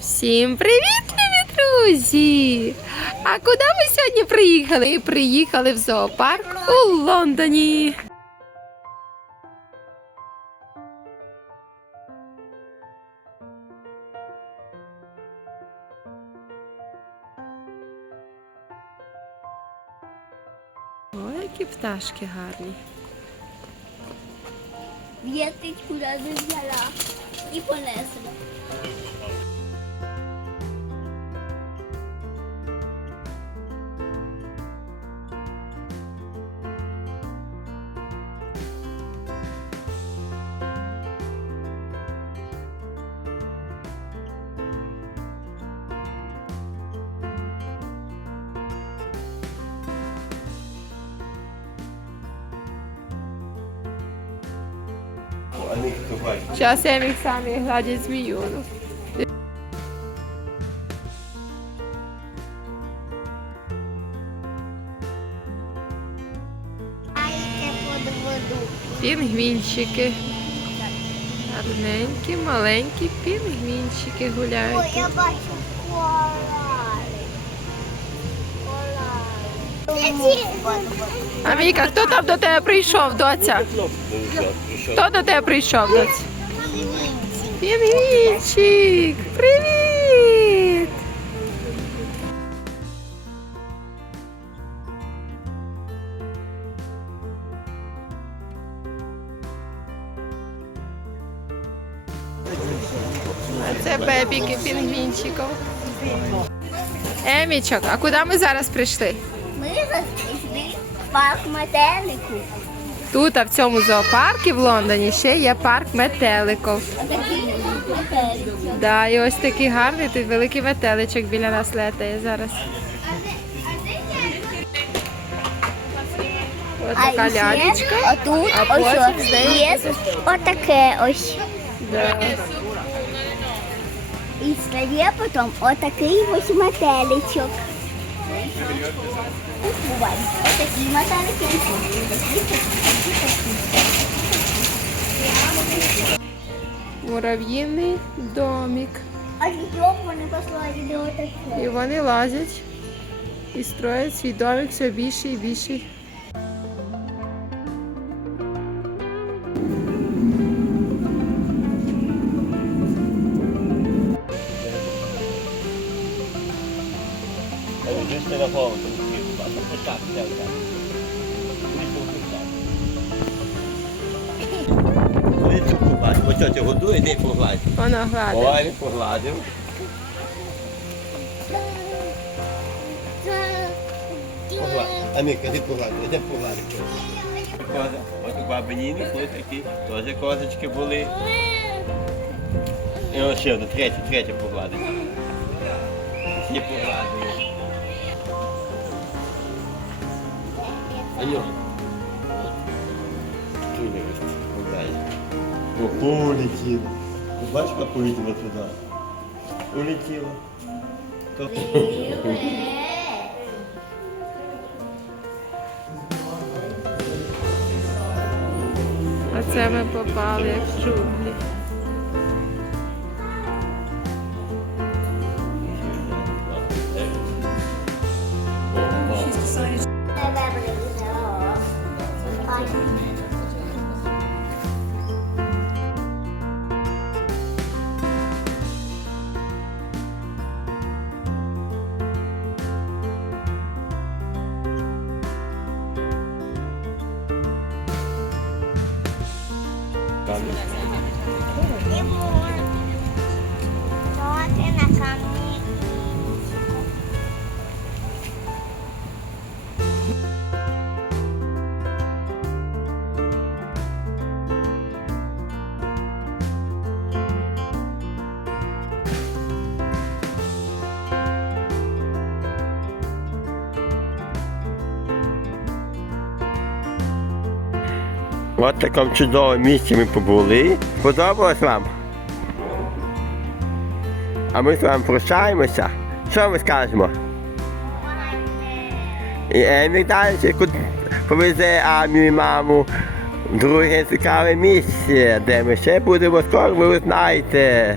Всім привіт, любі друзі! А куди ми сьогодні приїхали? Приїхали в зоопарк у Лондоні. Ой, які пташки гарні. В'єтичку не взяла і понесла. Já sei mixar mesmo, lá desviou. Pirminčiker. Ar lenki, malenki, pirminčiker guļāja. Ko jau pašu cola. Аміка, хто там до тебе прийшов, доця? Хто до тебе прийшов, доця? Пінгвінчик! Привіт! А це бебіки пінгвінчиків. Емічок, а куди ми зараз прийшли? Ми в парк метелику. Тут, а в цьому зоопарку в Лондоні ще є парк метеликів. Отакий метелик. Да, і ось такий гарний тут великий метеличок біля нас летає зараз. Ось А така ще лялечка. отут А ось потім ось є отаке ось. Да. І стає потім отакий ось метеличок. Ось. Мурав'їний домик. А вони. І вони лазять і строять свій домик все більше і більше. Але ж ти на голову, що ти бачиш, почати треба. Личу купати, бо тьотя годує, де погладь. Воно гладить. Ой, він погладив. Погладь. Аміка, ти погладив, де погладив. Коза. От у баби Ніни були такі, теж козочки були. І ось ще одна, третя, третя погладить. Всі погладили. Алло. Ось, погладить. О, улетіла. Ти бачиш, як полетіла туди? Улетіла. То... А це ми попали як в джунглі. На От такому чудовому місці ми побули. Подобалось вам? А ми з вами прощаємося. Що ми скажемо? І Емік далі повезе Амію і маму друге цікаве місце, де ми ще будемо скоро, ви знаєте.